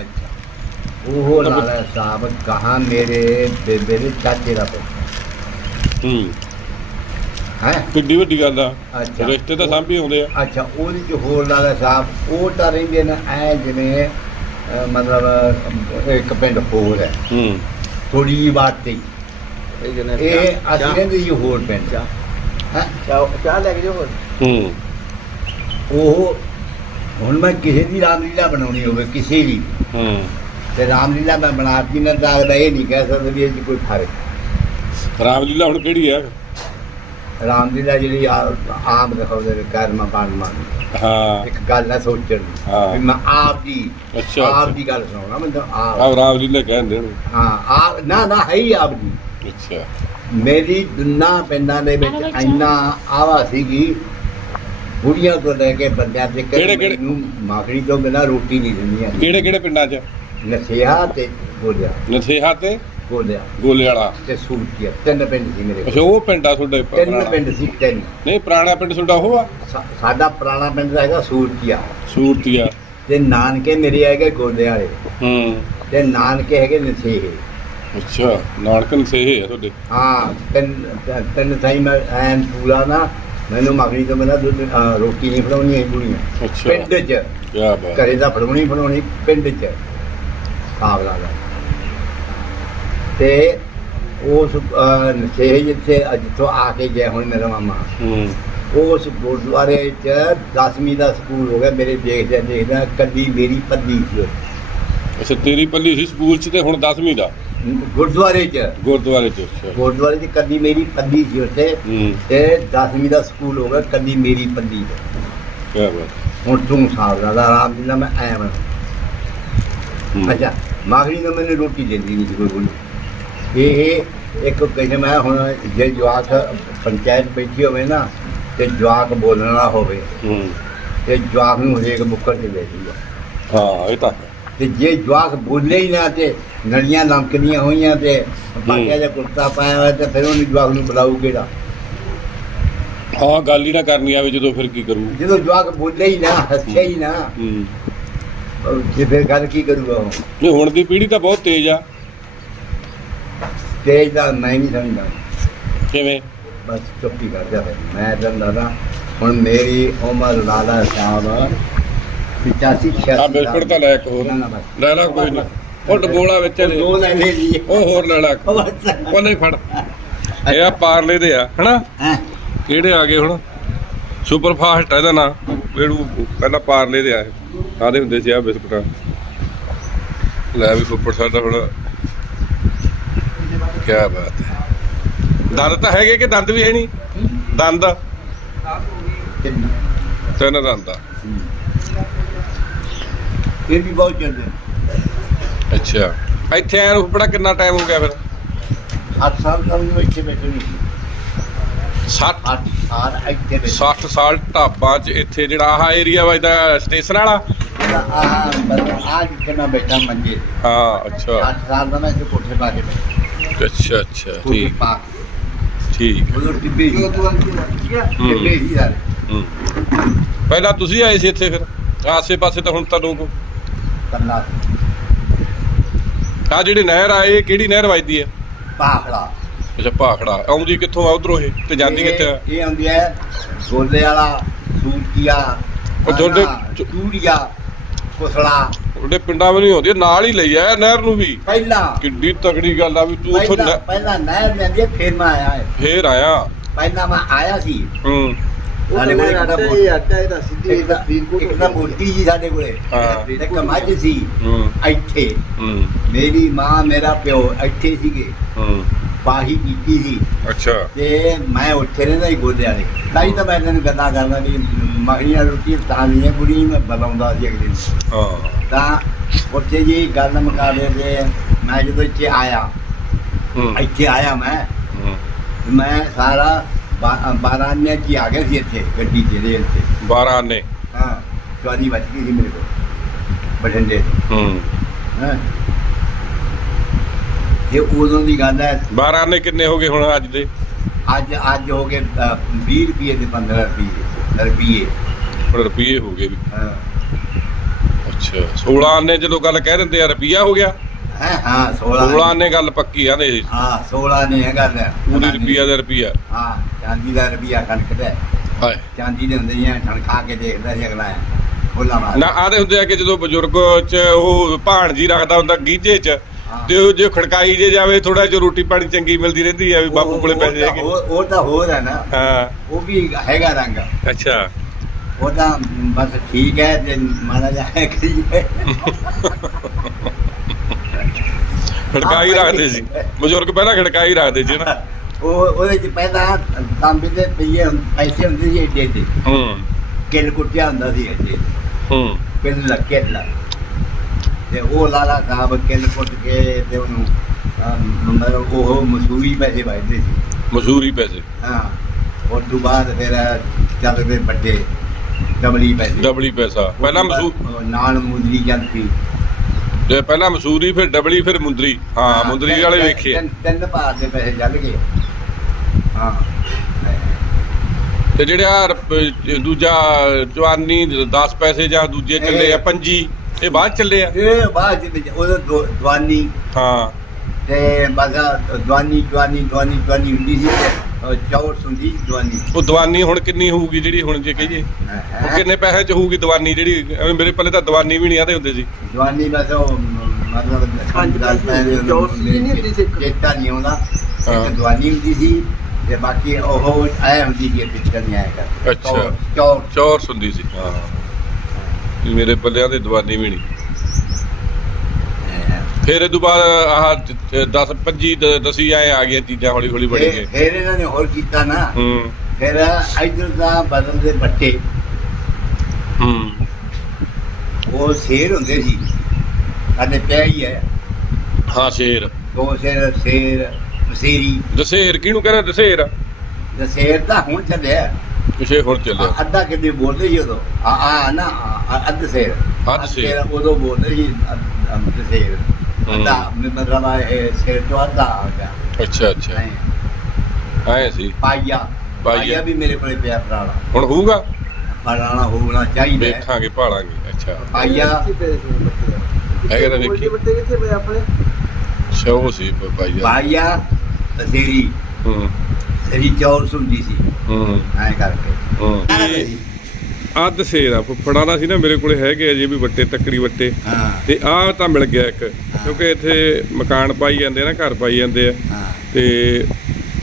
ਅੱਛਾ। ਉਹ ਲਾਲਾ ਸਾਹਿਬ ਕਹਾ ਮੇਰੇ ਬੇਬੇ ਦੇ ਚਾਚੇ ਦਾ ਪੁੱਤ। ਹੂੰ। ਹੈ? ਕਿੱਡੀ ਵੱਡੀ ਗੱਲ ਆ। ਅੱਛਾ। ਰਿਸ਼ਤੇ ਤਾਂ ਸਾਂਭੀ ਆਉਂਦੇ ਆ। ਅੱਛਾ ਉਹਦੇ ਚ ਹੋਰ ਲਾਲਾ ਸਾਹਿਬ ਉਹ ਤਾਂ ਰਹਿੰਦੇ ਨੇ ਐ ਜਿਵੇਂ ਅਹ, ਮਤਲਬ ਇੱਕ ਪਿੰਡ ਹੋਰ ਹੈ। ਹੂੰ। ਥੋੜੀ ਜਿਹੀ ਬਾਤ ਤੇ ਇਹ ਅਸੀਂ ਰਹਿੰਦੇ ਜੀ ਹੋਰ ਪਿੰਡ। ਚਾਹ। ਹੈ? ਚਾਹ ਲੈ ਕੇ ਜਾਓ ਹੋਰ। ਹੂੰ। ਉਹ ਹੁਣ ਮੈਂ ਕਿਸੇ ਦੀ ਰਾਮਲੀਲਾ ਬਣਾਉਣੀ ਹੋਵੇ ਕਿਸੇ ਦੀ। ਹੂੰ। ਤੇ ਰਾਮਲੀਲਾ ਮੈਂ ਬਣਾਤੀ ਨਾ ਅਗਲਾ ਇਹ ਨਹੀਂ ਕਹਿ ਸਕਦਾ ਵੀ ਇਹ 'ਚ ਕੋਈ ਫ਼ਰਕ। ਰਾਮਲੀਲਾ ਹੁਣ ਕਿਹੜੀ ਆ? ਰਾਮਲੀਲਾ ਜਿਹੜੀ ਆ- ਆਮ ਦਿਖਾਉਂਦੇ ਨੇ ਕਰਮ ਬਾਣਮਾ ਹਾਂ। ਇੱਕ ਗੱਲ ਨਾ ਸੋਚਣ। ਵੀ ਮੈਂ ਆਪ ਦੀ ਅੱਛਾ, ਆਪ। ਦੀ ਗੱਲ ਸੁਣਾਉਣਾ ਮੈਂ ਤਾਂ ਆ ਆਪ ਰਾਮਲੀਲਾ ਕਹਿੰਦੇ ਨੇ। ਹਾਂ ਨਾ ਨਾ ਹੈ ਹੀ ਆਪ ਦੀ। ਅੱਛਾ। ਮੇਰੀ ਦੁਨਾ ਪਿੰਡਾਂ ਦੇ ਵਿੱਚ। ਇੰਨਾ ਆਵਾ ਸੀਗੀ ਬੁੜੀਆਂ ਤੋਂ ਲੈ ਕੇ ਬੰਦਿਆਂ ਤੇ ਕਿਹੜੇ- ਕਿਹੜੇ? ਨੂੰ ਮਾਖੜੀ ਤੋਂ ਬਿਨਾਂ ਰੋਟੀ ਨਹੀਂ ਦਿੰਦੀਆਂ ਕਿਹੜੇ ਕਿਹੜੇ ਪਿੰਡਾਂ 'ਚ? ਨਸਿਹਾ ਤੇ ਗੋਲਿਆ। ਨਥੇਹਾ ਤੇ ਗੋਲਿਆ। ਗੋਲੇ ਵਾਲਾ। ਤੇ ਸੂਰਤੀਆ। ਤਿੰਨ ਪਿੰਡ ਸੀ ਮੇਰੇ ਅੱਛਾ ਉਹ ਪਿੰਡ ਆ ਤੁਹਾਡੇ ਤਿੰਨ ਪੁਰਾਣਾ। ਪਿੰਡ ਸੀ ਤਿੰਨ। ਨਹੀਂ ਪੁਰਾਣਾ ਪਿੰਡ ਤੁਹਾਡਾ ਉਹ ਆ? ਸਾ- ਸਾਡਾ ਪੁਰਾਣਾ ਪਿੰਡ ਹੈਗਾ ਸੂਰਤੀਆ। ਸੂਰਤੀਆ। ਤੇ ਨਾਨਕੇ ਮੇਰੇ ਹੈਗੇ ਗੋਲੇ ਵਾਲੇ। ਹੂੰ। ਤੇ ਨਾਨਕੇ ਹੈਗੇ ਨਸੇਹੇ ਅੱਛਾ ਨਾਨਕਨ ਸੇਹੇ ਆ ਤੁਹਾਡੇ। ਹਾਂ ਤਿੰਨ ਤਿੰਨ ਸਾਈ ਮੈਂ ਐਨ ਪੂਰਾ ਨਾ ਮੈਨੂੰ ਮਗਣੀ ਤੋਂ ਬਿਨਾਂ ਦੁੱਧ ਅਹ, ਰੋਟੀ ਨਹੀਂ ਫੜਾਉਣੀ ਹੈ ਬੁੜੀਆਂ। ਅੱਛਾ। ਪਿੰਡ 'ਚ। ਕੀ ਬਾਤ। ਘਰੇ ਦਾ ਫੜਾਉਣੀ ਫੜਾਉਣੀ ਪਿੰਡ 'ਚ। ਕਾਬਲਾ ਦਾ ਤੇ ਉਸ ਅਹ, ਨਸ਼ੇ ਜਿੱਥੇ ਜਿੱਥੋਂ ਆ ਕੇ ਗਿਆ ਹੁਣ ਮੇਰਾ ਮਾਮਾ। ਹੂੰ। ਉਸ ਗੁਰਦੁਆਰੇ 'ਚ 10ਵੀਂ ਦਾ ਸਕੂਲ ਹੋ ਗਿਆ। ਮੇਰੇ ਦੇਖਦਿਆਂ ਦੇਖਦਿਆਂ ਕੱਲੀ ਮੇਰੀ ਪੱਲੀ ਸੀ। ਅੱਛਾ ਤੇਰੀ ਪੱਲੀ ਸੀ ਸਕੂਲ 'ਚ ਤੇ ਹੁਣ 10ਵੀਂ ਦਾ? ਗੁਰਦੁਆਰੇ 'ਚ। ਗੁਰਦੁਆਰੇ 'ਚ ਅੱਛਾ। ਗੁਰਦੁਆਰੇ 'ਚ ਕੱਲੀ ਮੇਰੀ ਪੱਲੀ ਸੀ ਉੱਥੇ ਹੂੰ। ਤੇ 10ਵੀਂ ਦਾ ਸਕੂਲ ਹੋ ਗਿਆ ਕੱਲੀ ਮੇਰੀ ਪੱਲੀ ਕੀ ਬਾਤ। ਹੁਣ ਤੂੰ ਸਾਲ ਦਾ ਆਰਾਮ ਦਿਲਾ ਮੈਂ ਆਇਆ ਮੈਂ ਹੂੰ। ਅੱਛਾ ਮਾਗਰੀ ਨੇ ਮੈਨੂੰ ਰੋਟੀ ਦਿੰਦੀ ਨਹੀਂ ਸੀ ਕੋਈ ਬੋਲੀ ਇਹ ਇੱਕ ਕਹਿੰਦੇ ਮੈਂ ਹੁਣ ਜੇ ਜਵਾਕ ਪੰਚਾਇਤ ਬੈਠੀ ਹੋਵੇ ਨਾ ਤੇ ਜਵਾਕ ਬੋਲਣਾ ਹੋਵੇ ਹੂੰ। ਤੇ ਜਵਾਕ ਨੂੰ ਹਰੇਕ ਬੁੱਕਰ ਤੇ ਲੈ ਜੂਗਾ ਹਾਂ ਇਹ ਤਾਂ ਹੈ। ਤੇ ਜੇ ਜਵਾਕ ਬੋਲੇ ਹੀ ਨਾ ਤੇ ਨੜੀਆਂ ਲੰਕਦੀਆਂ ਹੋਈਆਂ ਤੇ ਬਾਕਿਆ ਦਾ ਕੁਰਤਾ ਪਾਇਆ ਹੋਇਆ ਤੇ ਫਿਰ ਉਹਨੂੰ ਜਵਾਕ ਨੂੰ ਬੁਲਾਊ ਕਿਹੜਾ? ਹਾਂ ਗੱਲ ਹੀ ਨਾ ਕਰਨੀ ਆਵੇ ਜਦੋਂ ਫਿਰ ਕੀ ਕਰੂ? ਜਦੋਂ ਜਵਾਕ ਬੋਲੇ ਹੀ ਨਾ ਹੱਸਿਆ ਹੀ ਨਾ ਹੂੰ। ਜੇ ਫਿਰ ਗੱਲ ਕੀ ਕਰੂਗਾ ਉਹ? ਨਹੀਂ ਹੁਣ ਦੀ ਪੀੜ੍ਹੀ ਤਾਂ ਬਹੁਤ ਤੇਜ਼ ਆ। ਤੇਜ ਦਾ ਮੈਂ ਨਹੀਂ ਸਮਝਦਾ। ਕਿਵੇਂ? ਬਸ ਚੁੱਪੀ ਕਰ ਜਾ। ਮੈਂ ਕਹਿੰਦਾ ਨਾ ਹੁਣ ਮੇਰੀ ਉਮਰ ਲਾਲਾ ਸਾਹਿਬ 85 86 ਆ ਬਿਸਕੁਟ ਤਾਂ ਲੈ ਇੱਕ ਹੋਰ। ਲੈ ਲੈ ਕੋਈ ਨਹੀਂ। ਉਹ ਡਬੋਲਾ ਵਿੱਚ ਦੋ ਲੈ ਲੈ ਜੀ। ਉਹ ਹੋਰ ਲੈ ਲੈ। ਉਹ ਨਹੀਂ ਫੜ। ਇਹ ਆ ਪਾਰਲੇ ਦੇ ਆ ਹਨਾ? ਕਿਹੜੇ ਆ ਗਏ ਹੁਣ? ਸੁਪਰ ਫਾਸਟ ਆ ਇਹਦਾ ਨਾਂ। ਇਹਨੂੰ ਪਹਿਲਾਂ ਪਾਰਲੇ ਦੇ ਆਏ ਆਦੇ ਹੁੰਦੇ ਸੀ ਆ ਬਿਸਕੁਟਾਂ। ਲੈ ਵੀ ਫੁੱਫੜ ਸਾਡਾ ਹੁਣ। ਕੀ ਬਾਤ ਹੈ। ਦੰਦ ਤਾਂ ਹੈਗੇ ਕਿ ਦੰਦ ਵੀ ਹੈ ਨਹੀਂ? ਦੰਦ? ਕਿੰਨਾ? ਤਿੰਨ ਦੰਦ ਆ। ਇਹ ਵੀ ਬਹੁਤ ਚੱਲਦੇ ਅੱਛਾ। ਇੱਥੇ ਆਇਆ ਨੂੰ ਫੁੱਫੜਾ ਕਿੰਨਾ ਟਾਈਮ ਹੋ ਗਿਆ ਫਿਰ? 8 ਸਾਲ ਦਾ ਮੈਨੂੰ ਇੱਥੇ ਬੈਠੇ ਨਹੀਂ 60 8 ਸਾਲ ਇੱਥੇ ਬੈਠੇ। 60 ਸਾਲ ਢਾਬਾਂ 'ਚ ਇੱਥੇ ਜਿਹੜਾ ਆਹ ਏਰੀਆ ਵੱਜਦਾ ਸਟੇਸ਼ਨ ਵਾਲਾ? ਆਹ ਬਸ ਆ ਜਿੱਥੇ ਮੈਂ ਬੈਠਾ ਮੰਜੇ ਤੇ। ਹਾਂ ਅੱਛਾ। ਅੱਠ ਸਾਲ ਦਾ ਮੈਂ ਇੱਥੇ ਕੋਠੇ ਪਾ ਕੇ ਬੈਠਾ। ਅੱਛਾ ਅੱਛਾ ਕੋਠੇ ਠੀਕ। ਪਾ ਠੀਕ। ਉਦੋਂ ਟਿੱਬੇ ਸੀ ਟਿੱਬੇ ਸੀ ਸਾਰੇ ਹੂੰ। ਪਹਿਲਾਂ ਤੁਸੀਂ ਆਏ ਸੀ ਇੱਥੇ ਫਿਰ? ਆਸੇ ਪਾਸੇ ਤਾਂ ਹੁਣ ਤਾਂ ਲੋਕ ਕੰਨਾ ਆ ਜਿਹੜੇ ਨਹਿਰ ਆ ਇਹ ਕਿਹੜੀ ਨਹਿਰ ਵੱਜਦੀ ਹੈ ਪਾਖੜਾ ਅੱਛਾ ਭਾਖੜਾ। ਆਉਂਦੀ ਕਿੱਥੋਂ ਆ ਉਧਰੋਂ ਇਹ? ਤੇ ਜਾਂਦੀ ਕਿੱਥੇ ਆ? ਇਹ ਆਉਂਦੀ ਹੈ ਗੋਲੇ ਵਾਲਾ ਸੂਟੀਆ ਉਹ ਤੁਹਾਡੇ- ਚੂੜੀਆ ਕੁਸਲਾ ਉਹਦੇ ਪਿੰਡਾਂ ਵਿੱਚ ਨਹੀਂ ਆਉਂਦੀ ਇਹ ਨਾਲ ਹੀ ਲਈ ਆ ਨਹਿਰ ਨੂੰ ਵੀ? ਪਹਿਲਾਂ। ਕਿੱਡੀ ਤਕੜੀ ਗੱਲ ਆ ਵੀ ਤੂੰ ਉੱਥੋਂ ਪਹਿਲਾਂ ਨਹਿ- ਪਹਿਲਾਂ ਨਹਿਰ ਜਾਂਦੀ ਹੈ ਫਿਰ ਮੈਂ ਆਇਆ ਹੈ। ਫੇਰ ਆਇਆ? ਪਹਿਲਾਂ ਮੈਂ ਆਇਆ ਸੀ। ਹੂੰ। ਸਾਡੇ ਕੋਲ ਆਟਾ ਹੀ ਆਟਾ ਇਹਦਾ ਸਿੱਧੀ ਇੱਕ ਤਾਂ ਇੱਕ ਤਾਂ ਮੋਟੀ। ਜੀ ਸਾਡੇ ਕੋਲੇ। ਹਾਂ। ਇੱਕ ਮੱਝ ਸੀ। ਇੱਥੇ। ਮੇਰੀ ਮਾਂ ਮੇਰਾ ਪਿਓ ਇੱਥੇ ਸੀਗੇ। ਹੂੰ। ਪਾਹੀ ਕੀਤੀ ਸੀ। ਅੱਛਾ। ਤੇ ਮੈਂ ਉੱਥੇ ਰਹਿੰਦਾ ਹੀ ਗੋਦੇ ਵਾਲੇ ਤਾਂ ਹੀ ਤਾਂ ਮੈਂ ਤੈਨੂੰ ਗੱਲਾਂ ਕਰਦਾ ਵੀ ਮਹੀਆਂ ਰੋਟੀ ਤਾਂ ਨਹੀਂ ਕੁੜੀ ਮੈਂ ਬੁਲਾਉਂਦਾ ਸੀ ਅਗਲੇ ਦਿਨ। ਹਾਂ। ਤਾਂ ਉੱਥੇ ਜੀ ਗੱਲ ਮੁਕਾਬਲੇ ਤੇ ਮੈਂ ਜਦੋਂ ਇੱਥੇ ਆਇਆ ਹੂੰ। ਇੱਥੇ ਆਇਆ ਮੈਂ। ਮੈਂ ਸਾਰਾ ਬਾਰਾਨੇ ਹੀ ਆ ਗਿਆ ਸੀ ਇੱਥੇ ਗੱਡੀ ਚ ਰੇਲ ਤੇ 12 ਨੇ ਹਾਂ ਚੌਦੀ ਵੱਜ ਗਈ ਸੀ ਮੇਰੇ ਕੋਲ ਬਠਿੰਡੇ ਹੂੰ। ਹਾਂ। ਇਹ ਉਦੋਂ ਦੀ ਗੱਲ ਹੈ 12 ਨੇ ਕਿੰਨੇ ਹੋ ਗਏ ਹੁਣ ਅੱਜ ਦੇ? ਅੱਜ ਅੱਜ ਹੋ ਗਏ ਅ, 20 ਰੁਪਏ ਦੇ 15 ਰੁਪਏ ਰੁਪਏ। ਹੁਣ ਰੁਪਏ ਹੋ ਗਏ ਵੀ। ਹਾਂ। ਅੱਛਾ 16 ਆਨੇ ਜਦੋਂ ਗੱਲ ਕਹਿ ਦਿੰਦੇ ਆ ਰੁਪਿਆ ਹੋ ਗਿਆ? ਹੈ? ਹਾਂ 16 16 ਆਨੇ ਗੱਲ ਪੱਕੀ ਆ ਨੇ ਹਾਂ 16 ਨਹੀਂ ਹੈਗਾ ਲੈ। ਪੂਰੀ ਰੁਪਿਆ ਦਾ ਰੁਪਿਆ ਹਾਂ ਚਾਂਦੀ ਦਾ ਰੁਪਿਆ ਕਣਕ ਦਾ। ਹੈ। ਹਾਏ। ਚਾਂਦੀ ਦੇ ਹੁੰਦੇ ਜਾਂ ਠਣਕਾ ਕੇ ਦੇਖਦਾ ਸੀ ਅਗਲਾ। ਬੋਲਾ ਮਾਰ ਨਾ ਆਦੇ ਹੁੰਦੇ ਆ ਕਿ ਜਦੋਂ ਬਜ਼ੁਰਗ ਚ ਉਹ ਭਾਣਜੀ ਰੱਖਦਾ ਹੁੰਦਾ ਗੀਜੇ ਚ। ਤੇ ਉਹ ਜੇ ਖੜਕਾਈ ਜੇ ਜਾਵੇ ਥੋੜਾ ਜਿਹਾ ਰੋਟੀ ਪਾਣੀ ਚੰਗੀ ਮਿਲਦੀ ਰਹਿੰਦੀ ਆ ਵੀ ਬਾਪੂ ਕੋਲੇ ਪੈਸੇ ਉਹ ਹੈਗੇ। ਤਾਂ- ਉਹ ਤਾਂ ਹੋਰ ਹੈ ਨਾ। ਹਾਂ। ਉਹ ਵੀ ਹੈਗਾ ਰੰਗ। ਅੱਛਾ। ਉਹ ਤਾਂ ਬਸ ਠੀਕ ਹੈ ਤੇ ਜਿਹਾ ਹੈ ਕਰੀਏ ਖੜਕਾਈ ਰੱਖਦੇ ਸੀ। ਬਜ਼ੁਰਗ ਪਹਿਲਾਂ ਖੜਕਾਈ ਰੱਖਦੇ ਸੀ ਨਾ। ਉਹ ਉਹਦੇ ਚ ਪਹਿਲਾਂ ਤਾਂਬੇ ਦੇ ਪਈਏ ਪੈਸੇ ਹੁੰਦੇ ਸੀ ਏਡੇ ਏਡੇ ਹੂੰ। ਕਿਲ ਕੁੱਟਿਆ ਹੁੰਦਾ ਸੀ ਏਡੇ। ਹੂੰ। ਕਿਲ ਲੱਕੇ ਲਾ ਤੇ ਉਹ ਲਾਲਾ ਸਾਹਿਬ ਕਿਲ ਕੁੱਟ ਕੇ ਤੇ ਉਹਨੂੰ ਮਤਲਬ ਉਹ ਮਸੂਰੀ ਪੈਸੇ ਵੱਜਦੇ ਸੀ। ਮਸ਼ਹੂਰੀ ਪੈਸੇ। ਹਾਂ। ਉਸ ਤੋਂ ਬਾਅਦ ਫਿਰ ਚੱਲ ਪਏ ਵੱਡੇ ਡਬਲੀ ਪੈਸੇ। ਡਬਲੀ ਪੈਸਾ। ਪਹਿਲਾਂ ਮਸੂ ਉਹ ਨਾਲ ਮੁੰਦਰੀ ਪਈ। ਜੇ ਪਹਿਲਾਂ ਮਸੂਰੀ ਫਿਰ ਡਬਲੀ ਫਿਰ ਮੁੰਦਰੀ। ਹਾਂ ਮੁੰਦਰੀ ਵਾਲੇ ਵੇਖੇ। ਤਿੰਨ- ਤਿੰਨ ਭਾਰ ਦੇ ਪੈਸੇ ਚੱਲ ਗਏ। ਹਾਂ। ਤੇ ਜਿਹੜਾ ਰੁਪ- ਦੂਜਾ ਜਵਾਨੀ 10 ਪੈਸੇ ਜਾਂ ਦੂਜੇ ਚੱਲੇ ਆ ਪੰਜੀ ਇਹ ਬਾਅਦ ਚੱਲੇ ਆ? ਇਹ ਬਾਅਦ ਦੇ ਵਿੱਚ ਦੋ- ਦਵਾਨੀ ਹਾਂ। ਤੇ ਬਸ ਆਹ ਦਵਾਨੀ ਦਵਾਨੀ ਦਵਾਨੀ ਦਵਾਨੀ ਹੁੰਦੀ ਸੀ। ਤੇ ਚੌਰ ਉਹ ਦਵਾਨੀ ਹੁਣ ਕਿੰਨੀ ਹੋਊਗੀ ਜਿਹੜੀ ਹੁਣ ਜੇ ਕਹੀਏ? ਉਹ ਕਿੰਨੇ ਪੈਸੇ ਚ ਹੋਊਗੀ ਦਵਾਨੀ ਜਿਹੜੀ? ਐਵੇਂ ਮੇਰੇ ਪੱਲੇ ਤਾਂ ਦਵਾਨੀ ਵੀ ਨਹੀਂ ਆਦੇ ਹੁੰਦੇ ਸੀ। ਦਵਾਨੀ ਬਸ ਉਹ ਮਤਲਬ ਪੈਸੇ ਦੇ ਚੌਰ ਨਹੀਂ ਹੁੰਦੀ ਸੀ ਇੱਕ। ਚੇਤਾ ਨਹੀਂ ਆਉਂਦਾ। ਹਾਂ। ਇੱਕ ਦਵਾਨੀ ਹੁੰਦੀ ਸੀ ਤੇ ਬਾਕੀ ਉਹ ਐ ਹੁੰਦੀ ਸੀ ਪਿੱਛੇ ਨਹੀਂ ਆਇਆ ਕਰ ਅੱਛਾ। ਚੌਰ ਚੌਰ। ਸੁੰਦੀ ਸੀ। ਹਾਂ। ਮੇਰੇ ਪੱਲਿਆਂ ਤੇ ਦਵਾਨੀ ਵੀ ਨਹੀਂ। ਫਿਰ ਇਹ ਤੋਂ ਬਾਅਦ ਆਹ 10 25 ਦਸੀ ਆਏ ਆ ਗਈਆਂ ਚੀਜ਼ਾਂ ਹੌਲੀ ਹੌਲੀ ਬੜੀ ਗਏ। ਫਿਰ ਇਹਨਾਂ ਨੇ ਹੋਰ ਕੀਤਾ ਨਾ। ਹੂੰ। ਫਿਰ ਇਧਰ ਦਾ ਬਦਲ ਦੇ ਬੱਟੇ। ਹੂੰ। ਉਹ ਸ਼ੇਰ ਹੁੰਦੇ ਸੀ। ਸਾਡੇ ਪਿਆ ਹੀ ਹੈ। ਹਾਂ ਸ਼ੇਰ। ਦੋ ਸ਼ੇਰ ਸ਼ੇਰ ਮਸੇਰੀ ਦਸੇਰ ਕਿਹਨੂੰ ਕਹਿੰਦੇ ਦਸੇਰ? ਤੇ ਸ਼ੇਰ ਤਾਂ ਹੁਣ ਚੱਲਿਆ। ਪਿਛੇ ਹੁਣ ਚੱਲਿਆ। ਅੱਧਾ ਕਿਤੇ ਬੋਲਦੇ ਸੀ ਉਦੋਂ। ਆ ਆ ਨਾ ਅੱਧ ਸ਼ੇਰ। ਅੱਧ ਸ਼ੇਰ। ਉਦੋਂ ਬੋਲਦੇ ਸੀ ਅੱਧ ਸ਼ੇਰ। ਅੱਧਾ ਮਤਲਬ ਆ ਇਹ ਸ਼ੇਰ ਤੋਂ ਅੱਧਾ ਆ ਗਿਆ। ਅੱਛਾ ਅੱਛਾ। ਐਂ। ਐ ਸੀ? ਪਾਈਆ ਪਾਈਆ। ਵੀ ਮੇਰੇ ਕੋਲੇ ਪਿਆ ਪੁਰਾਣਾ। ਹੁਣ ਹੋਊਗਾ? ਪੁਰਾਣਾ ਹੋਣਾ ਚਾਹੀਦਾ। ਹੈ। ਵੇਖਾਂਗੇ ਭਾਲਾਂਗੇ। ਅੱਛਾ। ਪਾਈਆ ਹੈਗਾ ਤਾਂ ਵੇਖੀ। ਬੱਟੇ ਕਿੱਥੇ ਪਏ ਆਪਣੇ? ਸ਼ੋ ਸੀ ਪਾਈਆ ਪਾਈਆ ਤਸੇਰੀ ਹੂੰ। ਸਰੀ ਚੌਰ ਸੁਣਦੀ ਸੀ। ਹੂੰ। ਐਂ ਕਰਕੇ। ਹੂੰ। ਅੱਧ ਸੇਰ ਆ ਫੁੱਫੜਾ ਦਾ ਸੀ ਨਾ ਮੇਰੇ ਕੋਲੇ ਹੈਗੇ ਅਜੇ ਵੀ ਵੱਟੇ ਤੱਕੜੀ ਵੱਟੇ। ਹਾਂ। ਤੇ ਆਹ ਤਾਂ ਮਿਲ ਗਿਆ ਇੱਕ ਕਿਉਂਕਿ ਇੱਥੇ ਮਕਾਨ ਪਾਈ ਜਾਂਦੇ ਨਾ ਘਰ ਪਾਈ ਜਾਂਦੇ ਆ। ਤੇ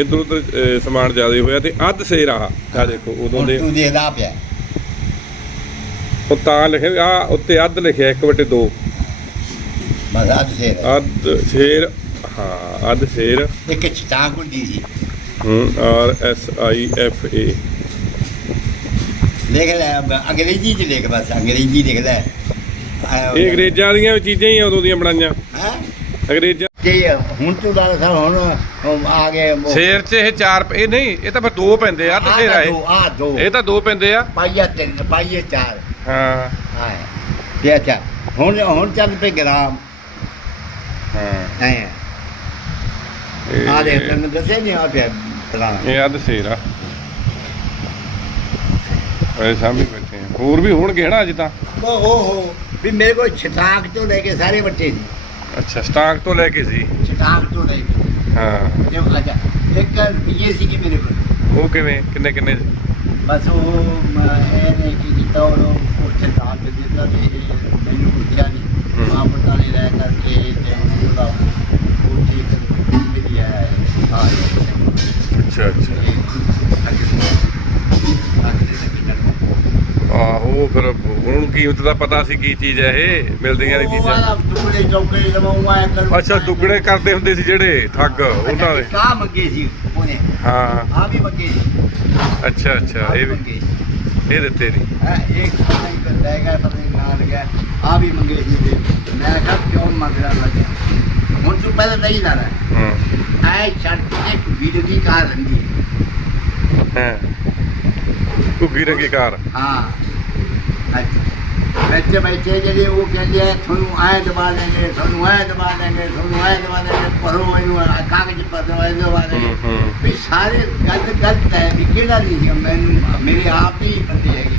ਇਧਰ ਉਧਰ ਸਮਾਨ ਜ਼ਿਆਦਾ ਹੋਇਆ ਤੇ ਅੱਧ ਸੇਰ ਆ ਆ ਦੇਖੋ ਉਦੋਂ ਦੇ ਤੂੰ ਦੇਖਦਾ ਪਿਆ। ਉਹ ਤਾਂ ਲਿਖਿਆ ਆ ਉੱਤੇ ਅੱਧ ਲਿਖਿਆ 1 ਵਟੇ 2 ਬਸ ਅੱਜ ਸ਼ੇਰ। ਅੱਧ ਸੇਰ ਹਾਂ ਅੱਧ ਸੇਰ। ਇੱਕ ਚਟਾਕ ਹੁੰਦੀ ਸੀ। ਹੂੰ R S I F A ਲਿਖ ਲੈ ਅੰਗਰੇਜ਼ੀ ਚ ਲਿਖ ਬਸ ਅੰਗਰੇਜ਼ੀ ਲਿਖ ਲੈ। ਇਹ ਅੰਗਰੇਜ਼ਾਂ ਦੀਆਂ ਵੀ ਚੀਜ਼ਾਂ ਹੀ ਆ ਉਦੋਂ ਦੀਆਂ ਬਣਾਈਆਂ। ਹੈ? ਅੰਗਰੇਜ਼ਾਂ ਤੇ ਹੁਣ ਤੂੰ ਲਾ ਸਾ ਹੁਣ ਆ ਗਏ ਸੇਰ 'ਚ ਇਹ ਚਾਰ ਇਹ ਨਹੀਂ ਇਹ ਤਾਂ ਫਿਰ ਦੋ ਪੈਂਦੇ ਆ ਆਹ ਸੇਰ ਤਾਂ ਆ ਇਹ। ਦੋ, ਤਾਂ ਦੋ ਪੈਂਦੇ ਆ। ਪਾਈਆ ਤਿੰਨ ਪਾਈਏ ਚਾਰ। ਹਾਂ। ਹਾਂ ਤੇ ਅੱਛਾ ਹੁਣ ਹੁਣ ਚੱਲ ਪਏ ਗ੍ਰਾਮ। ਹਾਂ। ਆ ਦੇ ਤੈਨੂੰ ਦੱਸਿਆ ਨਹੀਂ ਆ ਪਿਆ ਇਹ ਆ। ਇਹ ਸਾਹਮਣੇ ਬੈਠੇ ਆ। ਹੋਰ ਵੀ ਹੋਣਗੇ ਨਾ ਅੱਜ ਤਾਂ? ਉਹ ਹੋ ਹੋ। ਵੀ ਮੇਰੇ ਕੋਲ ਛਟਾਕ ਤੋਂ ਲੈ ਕੇ ਸਾਰੇ ਬੱਚੇ ਸੀ। ਅੱਛਾ ਸਟਾਕ ਤੋਂ ਲੈ ਕੇ ਸੀ? ਛਟਾਕ ਤੋਂ ਲੈ ਕੇ। ਹਾਂ। ਤੇ ਅੱਛਾ ਇੱਕ ਰੁਪਈਏ ਸੀ ਕਿ ਮੇਰੇ ਕੋਲ। ਉਹ ਕਿਵੇਂ ਕਿੰਨੇ ਕਿੰਨੇ ਬਸ ਉਹ ਮ- ਇਹਨੇ ਕੀ ਕੀਤਾ ਉਹ ਉੱਥੇ ਦਾਨ ਦੇ ਦਿੱਤਾ ਤੇ ਇਹ ਮੈਨੂੰ ਪੁੱਛਿਆ ਨਹੀਂ ਹਮ। ਆਪ ਪਤਾ ਨਹੀਂ ਰਹਿ ਕਰਕੇ ਤੇ ਉਹਦਾ ਉਹ ਠੀਕ ਮਿਲ ਆਇਆ ਆ ਅੱਛਾ ਅੱਛਾ ਆਹੋ ਫਿਰ ਉਹਨਾਂ ਨੂੰ ਕੀਮਤ ਦਾ ਪਤਾ ਸੀ ਕੀ ਚੀਜ਼ ਹੈ ਇਹ? ਮਿਲਦੀਆਂ ਨੇ ਚੀਜ਼ਾਂ। ਲਵਾਉਂਗਾ ਕਰ ਅੱਛਾ ਟੁਕੜੇ ਕਰਦੇ ਹੁੰਦੇ ਸੀ ਜਿਹੜੇ ਠੱਗ ਉਹਨਾਂ ਦੇ? ਕਾ ਮੰਗੇ ਸੀ ਉਹਨੇ। ਹਾਂ। ਆ ਵੀ ਮੰਗੇ ਸੀ। ਅੱਛਾ ਅੱਛਾ ਇਹ ਵੀ ਇਹ ਦਿੱਤੇ ਨਹੀਂ। ਹੈ ਇੱਕ ਸਾਈ ਕਰ ਲੈ ਗਿਆ ਪਤਾ ਨਹੀਂ ਨਾਲ ਗਿਆ। ਆ ਵੀ ਮੰਗੇ ਸੀ ਤੇ ਮੈਂ ਕਿਹਾ ਕਿਉਂ ਮੰਗਦਾ ਲੱਗਿਆ ਹੁਣ ਤੂੰ ਪਹਿਲਾਂ ਨਹੀਂ ਰਹਿ ਹਾਂ। ਐ ਛੱਡ ਕੇ ਵੀਡੀਓ ਦੀ ਕਾਰ ਰੰਗੀ ਹਾਂ। ਘੁੱਗੀ ਰੰਗੀ ਕਾਰ ਹਾਂ। ਅੱਛਾ। ਬੱਚੇ ਬੈਠੇ ਜਿਹੜੇ ਉਹ ਕਹਿੰਦੇ ਆ ਤੁਹਾਨੂੰ ਆਏ ਦਬਾ ਦੇਂਗੇ ਤੁਹਾਨੂੰ ਆਏ ਦਬਾ ਦੇਂਗੇ ਤੁਹਾਨੂੰ ਆਏ ਦਬਾ ਦੇਂਗੇ ਪਰੋ ਇਹਨੂੰ ਕਾਗਜ਼ ਪਰ ਹੂੰ ਦੇਂਗੇ ਹੂੰ ਵੀ ਸਾਰੇ ਗੱਲ ਗਲਤ ਹੈ ਵੀ ਕਿਹੜਾ ਨਹੀਂ ਮੈਨੂੰ ਮੇਰੇ ਆਪ ਹੀ ਬੰਦੇ ਹੈਗੇ।